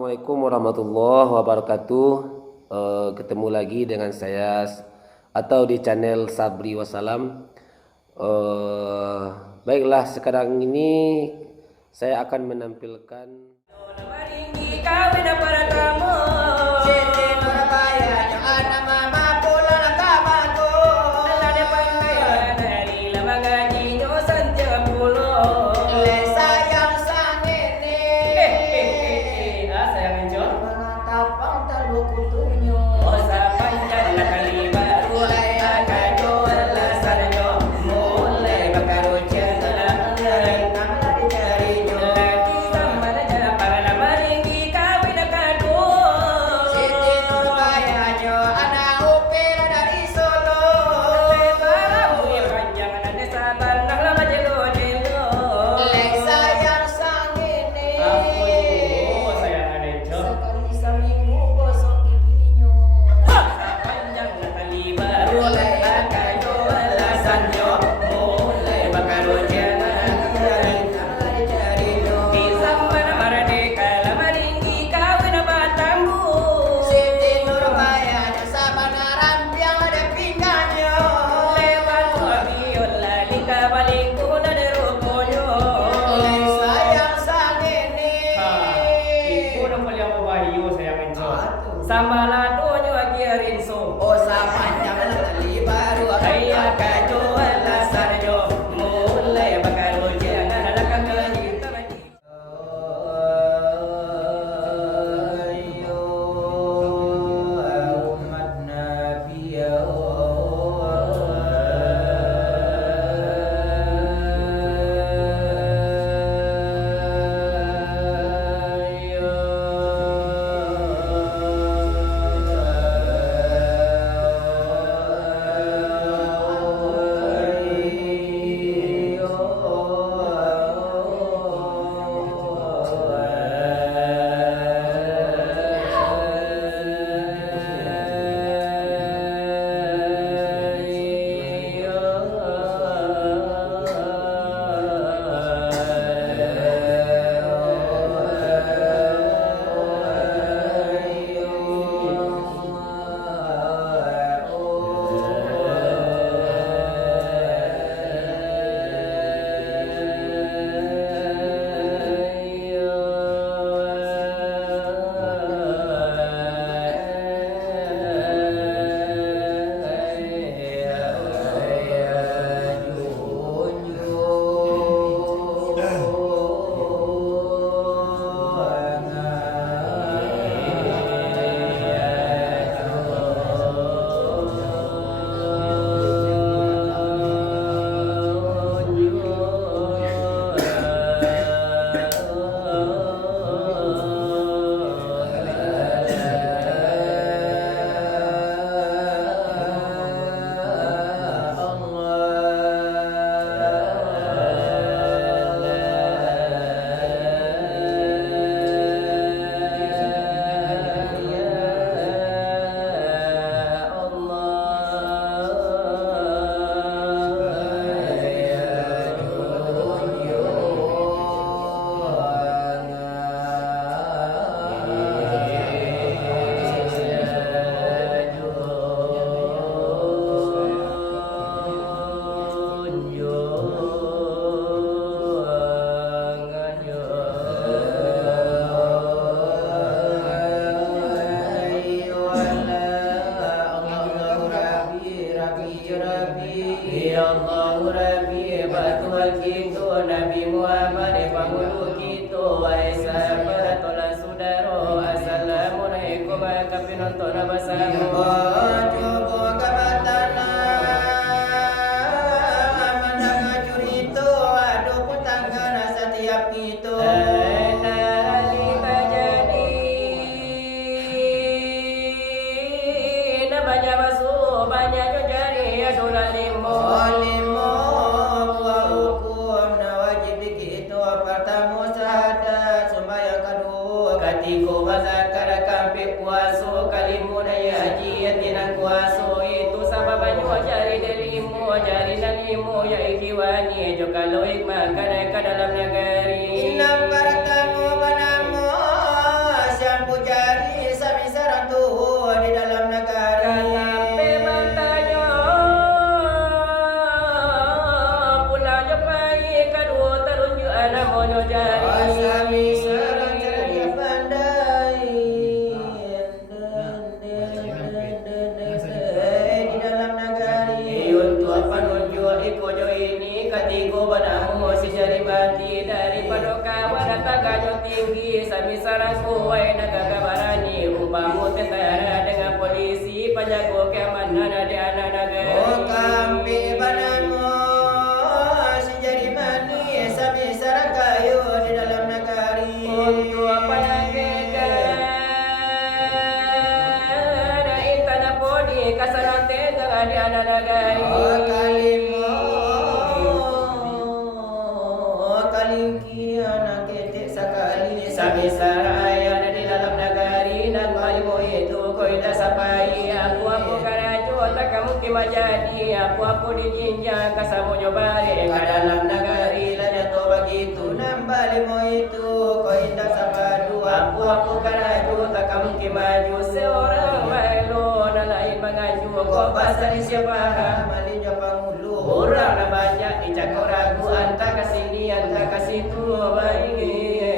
Assalamualaikum warahmatullahi wabarakatuh. Ketemu lagi dengan saya atau di channel Sabri Wasalam. Baiklah, sekarang ini saya akan menampilkan Sambalado lagi rinso. Oh sama jangan kali baru Ayah kado alasannya mulai bakal jangan ada kami kita lagi. umat Nabi ya Nabi Muhammad panggulu kita wahai sahabat tolan saudara assalamualaikum kapinonton bersama Tiko bazakara kampe kuaso kalimu na yaji yatina kuaso itu sababanyu ajari darimu ajari nalimu ya ikiwani jokalo ikma kada dalam negeri Inam baratamu panamu siang wai nagagabarani umpamu tentara dengan polisi penjaga keamanan di anak negeri. Oh kampi bananmu sejari manis sabi sarang kayu di dalam negeri. Untuk apa lagi ada intan podi kasarante dengan di anak negeri. Oh kalimu kalingki anak ketik sakali Sabi saraya ada di dalam negeri dan kalimu itu kau dah sampai aku karajo tak kamu kima jadi aku dijinjang kasamu jobare ke dalam negeri lah jatuh begitu nambali mo itu kau indah sabadu aku karajo tak kamu maju seorang mailo dan lain mengaju kau pasal siapa mali japangulu orang na banyak icak kau ragu anta kasini anta kasih tu baik.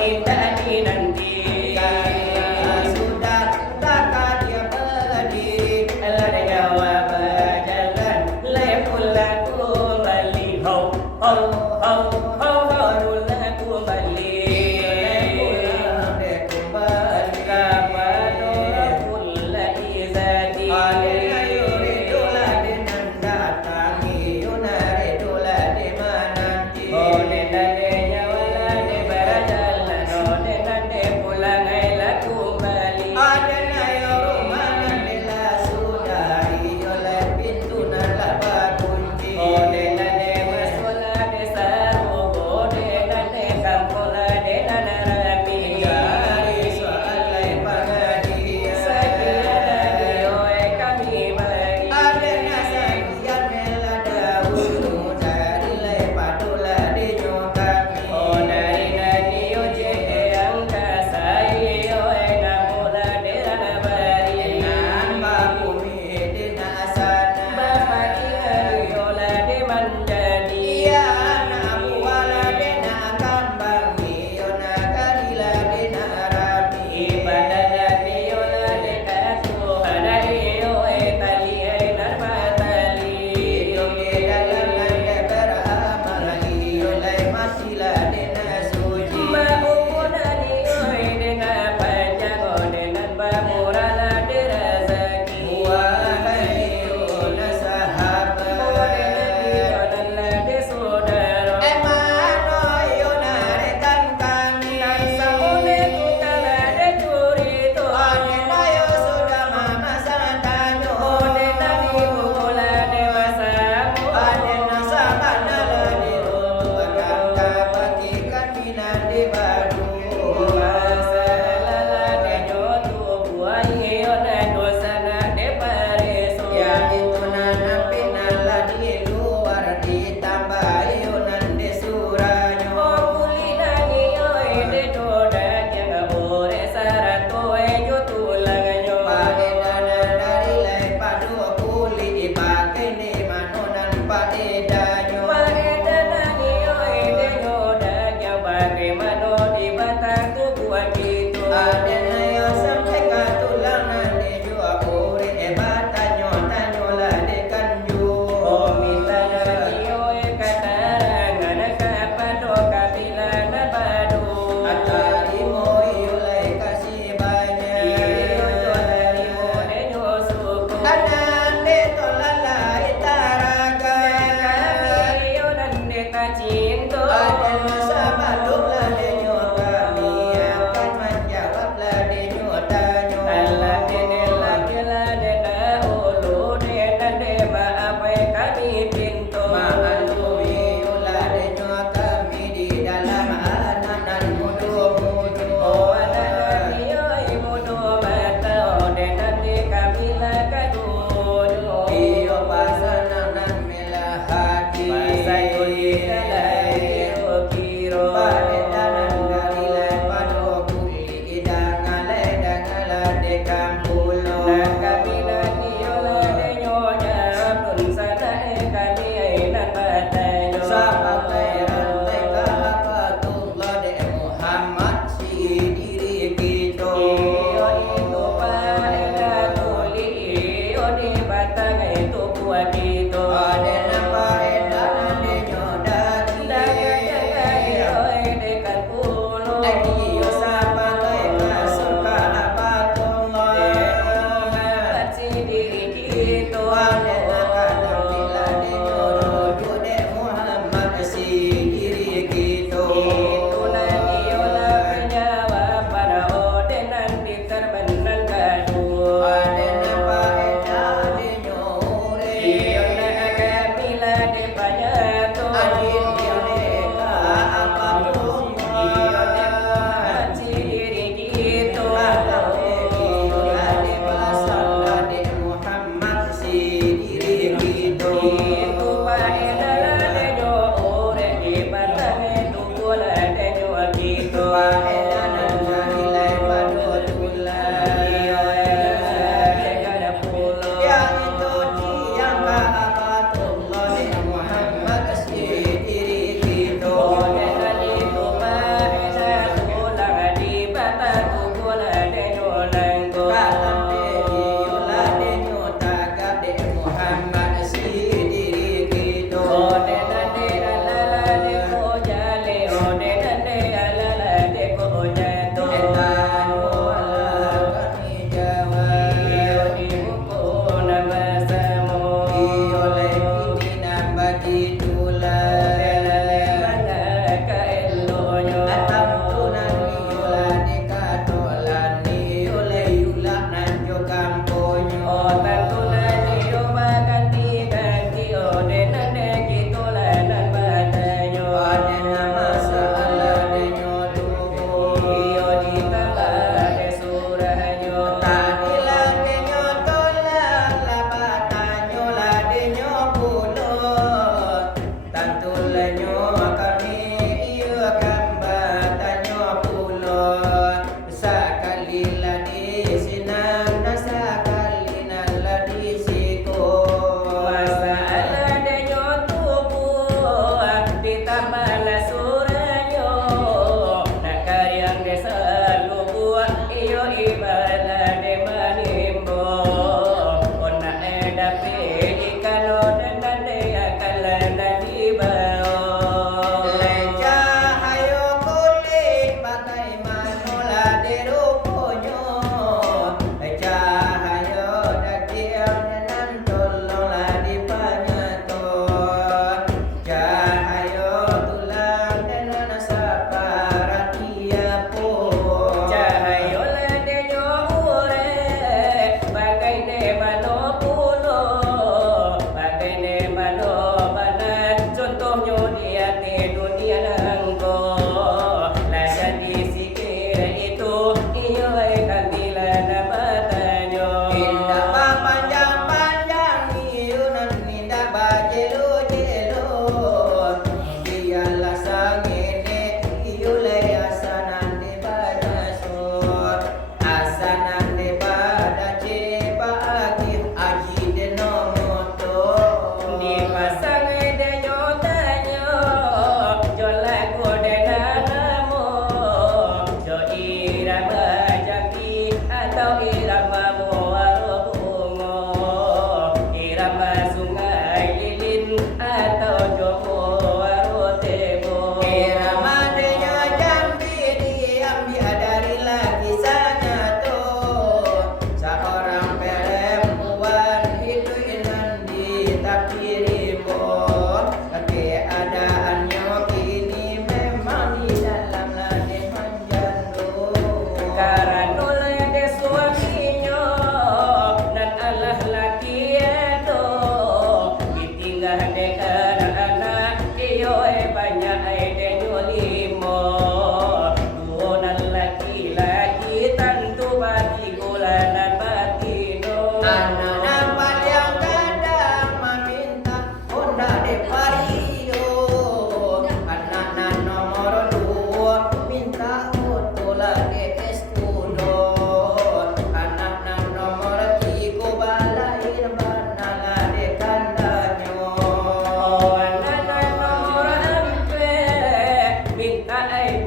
tidak dinanti. Sudah takkan dia berdiri. Allah jawab jalan lepulaku balik. Hau hau hau hau hau laku balik. Kapan pula izati. Oh nenade nyawala de barajalan. Oh nenade pulang ai laku balik. Oh nenade masula de sarugo. Nenade kampola de nanarapi. Bagaimana di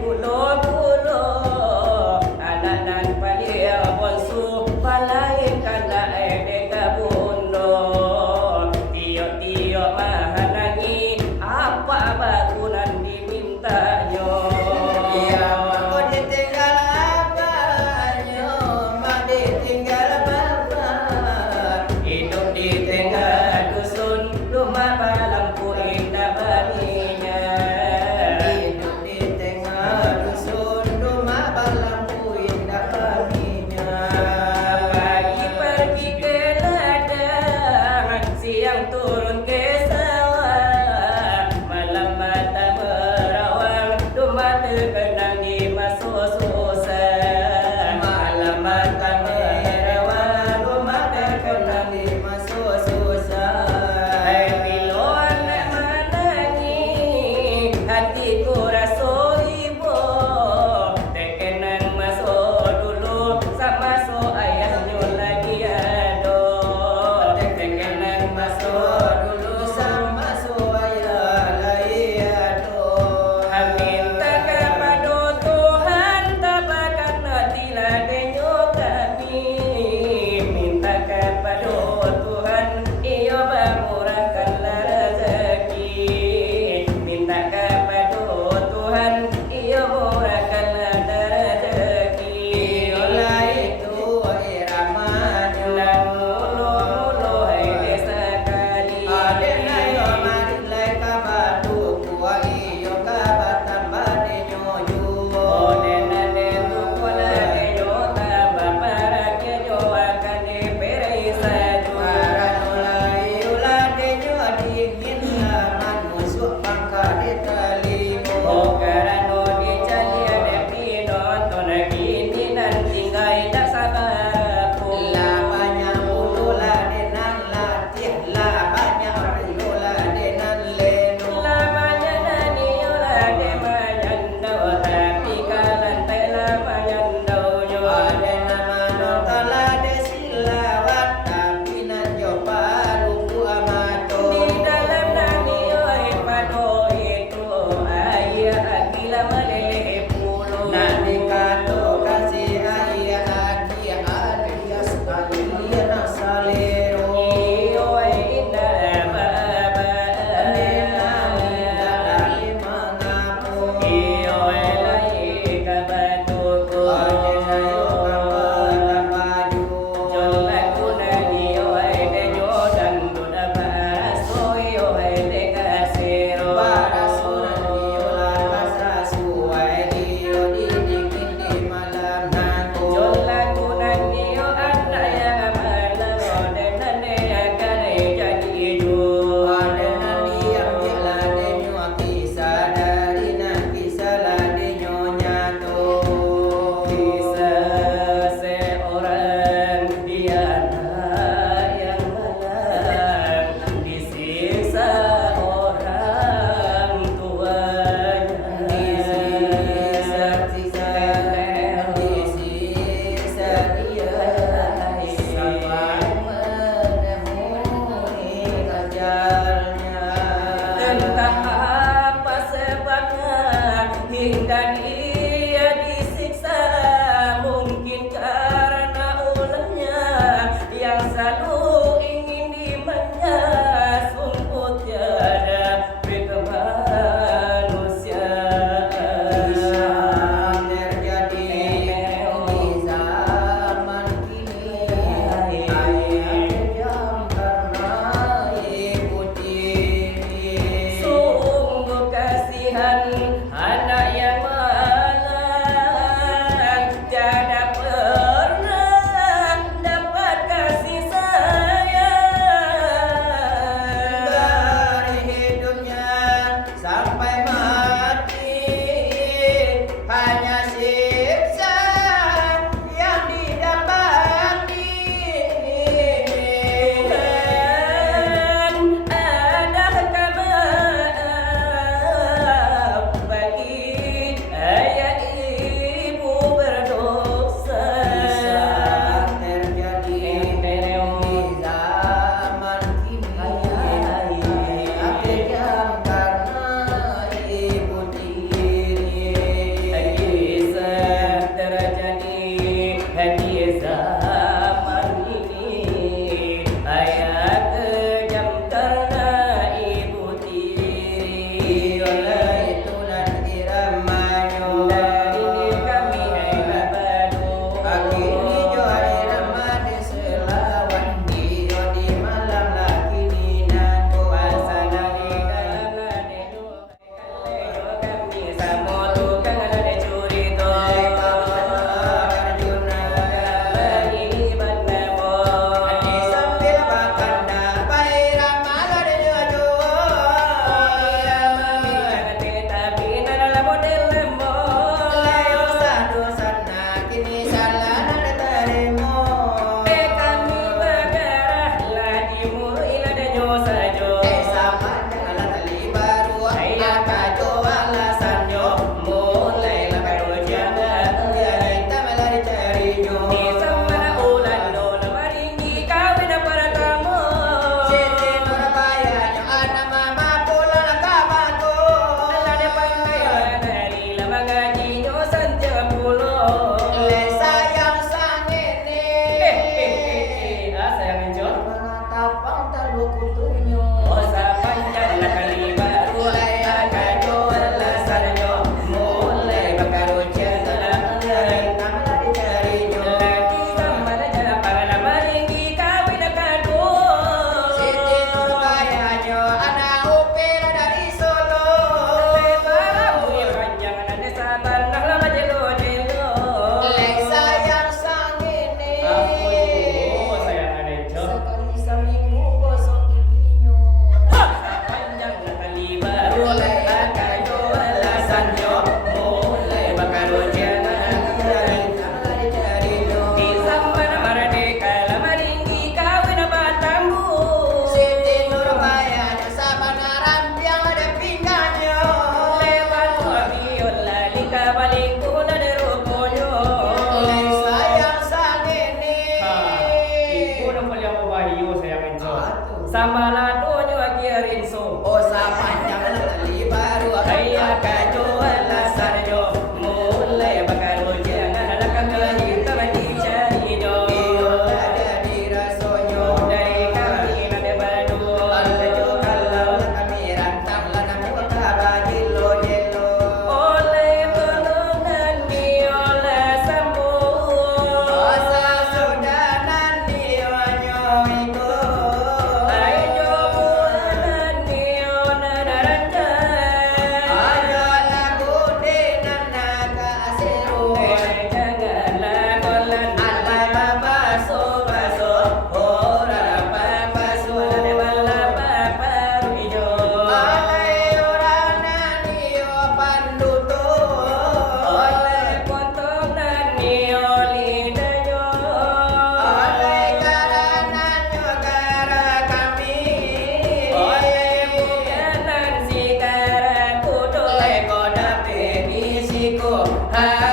pulo-pulo anak dan palia bonsu balai kana deka bundo tio mahanangi apa bakunan dimintanyo Ya mau ditinggal abahnya, mau ditinggal bapak. hidup di tengah dusun rumah balampu indah baninya Hidup di tengah dusun, rumah balampu indah baninya. pagi pergi ke ladang siang turun ke sawah malam mata merawang rumah terkenang di masuk susah Malam mata merawang, rumah terkenang di masuk susah. hai piluan nak menangi hatiku rasa ibu terkenang masuk dulu sama so ayahnya lagi ado terkenang masuk dulu Sama suaya lai ado. minta kepada Tuhan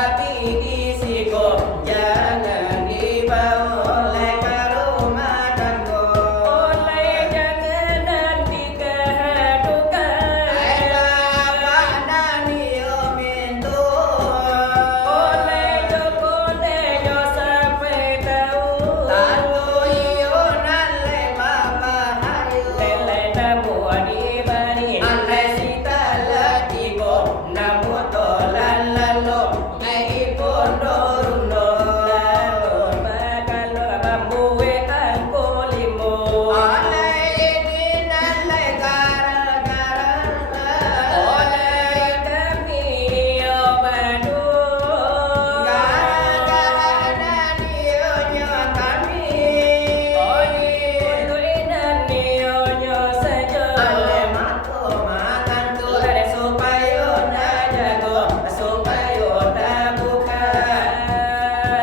tapi disiko jangan dibawa oleh ke rumah tangga. Oleh jangan nanti kehadukan. Pandang dia mintu. Oleh joko dejo sampai tahu. Tanto iyo nalle bapa hayu. Lele namu adibani. Anle sita latiko namu tolan lalo. Ai pondo rundo. Lalu bakalo bambuwe angko limo. Ole ini nalle gara-gara. Oleh kami obadu. Gara-gara nionya kami. Untuk inan nionyo saja. Ale mako makan tu supaya dah jago, supaya dah buka.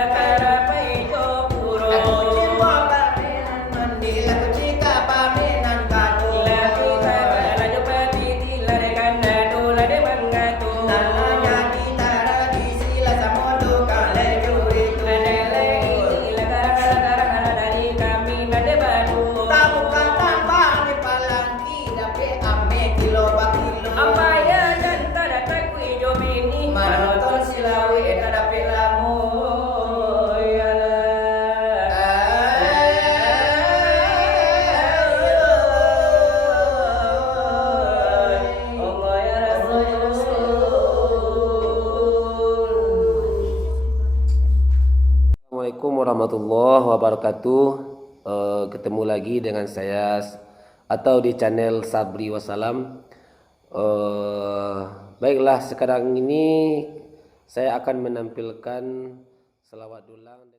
Karapai jo puro. Aku jiwa paminan mandi, aku cika paminan kadu. Lagi tara jopati tilare kana dolare mangatu. Nalanya kita di sila samodo kale juri tu. Adele ila gara-gara dari kami nade badu. Tamu kata bang palangki dape ame kilo bakilo. Amaya dan tada takwi jo bini. Manoton silawi eta dape lamu. Assalamualaikum warahmatullahi wabarakatuh. Ketemu lagi dengan saya atau di channel Sabri Wassalam. Baiklah, sekarang ini saya akan menampilkan selawat dulang.